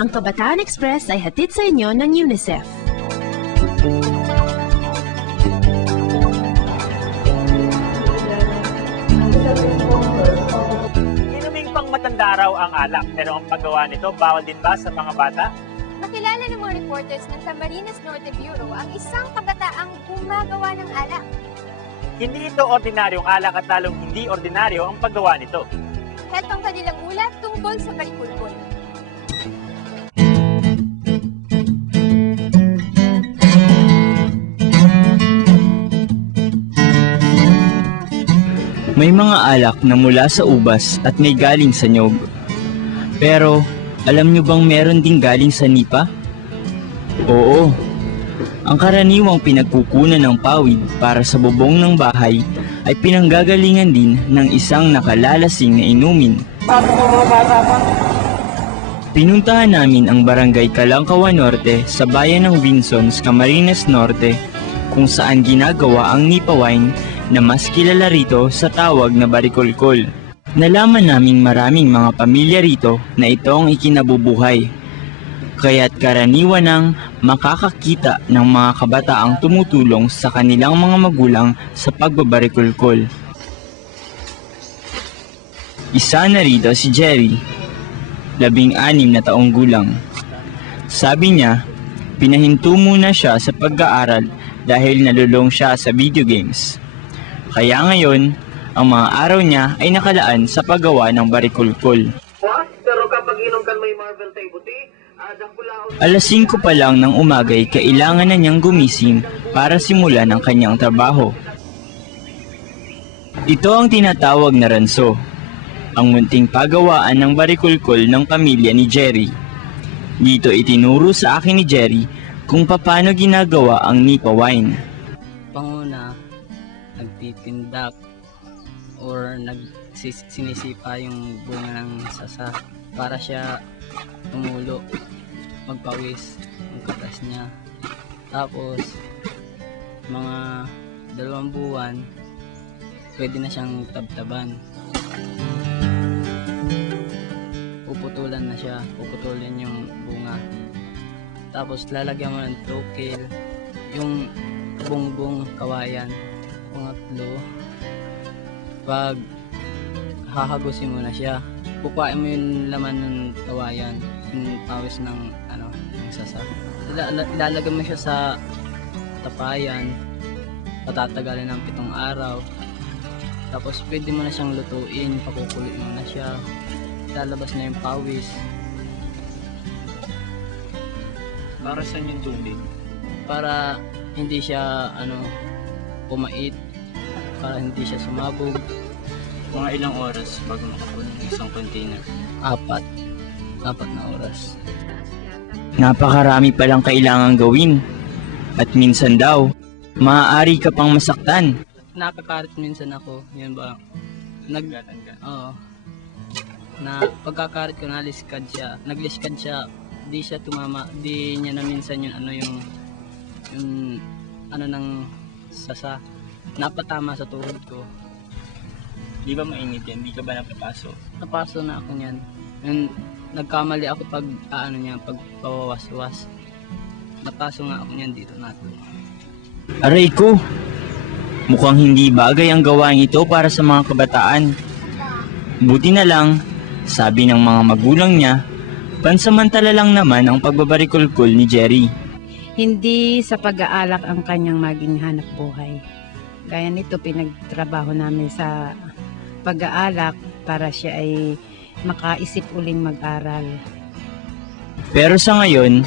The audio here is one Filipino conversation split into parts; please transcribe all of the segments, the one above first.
Ang Kabataan Express ay hatid sa inyo ng UNICEF. Inuming pang matanda raw ang alak, pero ang paggawa nito bawal din ba sa mga bata? Nakilala ng mga reporters ng Camarines Norte Bureau ang isang kabataang gumagawa ng alak. Hindi ito ordinaryong alak at lalong hindi ordinaryo ang paggawa nito. Hetong kanilang ulat tungkol sa barikulkul. May mga alak na mula sa ubas at may galing sa nyog. Pero, alam nyo bang meron ding galing sa nipa? Oo. Ang karaniwang pinagkukunan ng pawid para sa bubong ng bahay ay pinanggagalingan din ng isang nakalalasing na inumin. Pinuntahan namin ang barangay Calangkawan Norte sa bayan ng Vinsons, Camarines Norte, kung saan ginagawa ang nipa wine na mas kilala rito sa tawag na barikulkul. Nalaman naming maraming mga pamilya rito na ito ang ikinabubuhay. Kaya't karaniwan ng makakakita ng mga kabataang tumutulong sa kanilang mga magulang sa pagbabarikulkul. Isa na rito si Jerry, 16 na taong gulang. Sabi niya, pinahinto muna siya sa pag-aaral dahil nalulong siya sa video games. Kaya ngayon, ang mga araw niya ay nakalaan sa paggawa ng barikulkul. Pero kapag inom ka may Marvel tayo buti, Alas 5 pa lang ng umaga ay kailangan na niyang gumising para simulan ang kanyang trabaho. Ito ang tinatawag na ranso, ang munting pagawaan ng barikulkul ng pamilya ni Jerry. Dito itinuro sa akin ni Jerry kung paano ginagawa ang nipa wine. Panguna, nagtitindak or sinisipa yung bunga ng sasa para siya tumulo, magpawis ang katas niya. Tapos mga 2 buwan pwede na siyang tabtaban. Puputulan na siya, puputulin yung bunga. Tapos lalagyan mo ng trokil, yung bungbong kawayan, pangatlo. Pag hahagusin mo na siya, pupain mo yung laman ng kawayan, yung pawis ng sasa. Ilalagay mo siya sa tapayan, patatagalin ng 7 araw. Tapos pwede mo na siyang lutuin, pakukulit mo na siya, lalabas na yung pawis. Para saan yung tubig? Para hindi siya pumait, para hindi siya sumabog. Mga ilang oras bago makakuha ng isang container? 4 na oras. Napakarami palang kailangang gawin. At minsan daw, maaari ka pang masaktan. Nakakarit minsan ako, yun ba? Oo. Na pagkakarit ko naliskad siya, nagliskad siya, di siya tumama, di niya na minsan yung ng sasa. Napatama sa tuhod ko. Di ba mainit yan? Di ka ba napapaso? Napaso na ako niyan. Nagkamali ako pag pag pawawaswas. Napaso nga ako niyan dito nato. Aray ko! Mukhang hindi bagay ang gawain ito para sa mga kabataan. Buti na lang, sabi ng mga magulang niya, pansamantala lang naman ang pagbabarikulkul ni Jerry. Hindi sa pag-aalak ang kanyang maging hanap buhay. Gaya nito, pinagtrabaho namin sa pag-aalak para siya ay makaisip uling mag-aral. Pero sa ngayon,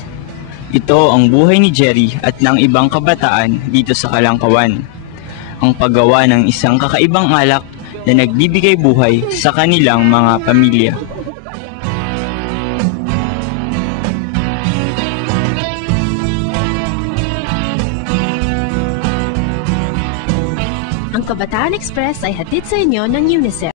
ito ang buhay ni Jerry at ng ibang kabataan dito sa Calangkawan. Ang paggawa ng isang kakaibang alak na nagbibigay buhay sa kanilang mga pamilya. Ang Kabataan Express ay hatid sa inyo ng UNICEF.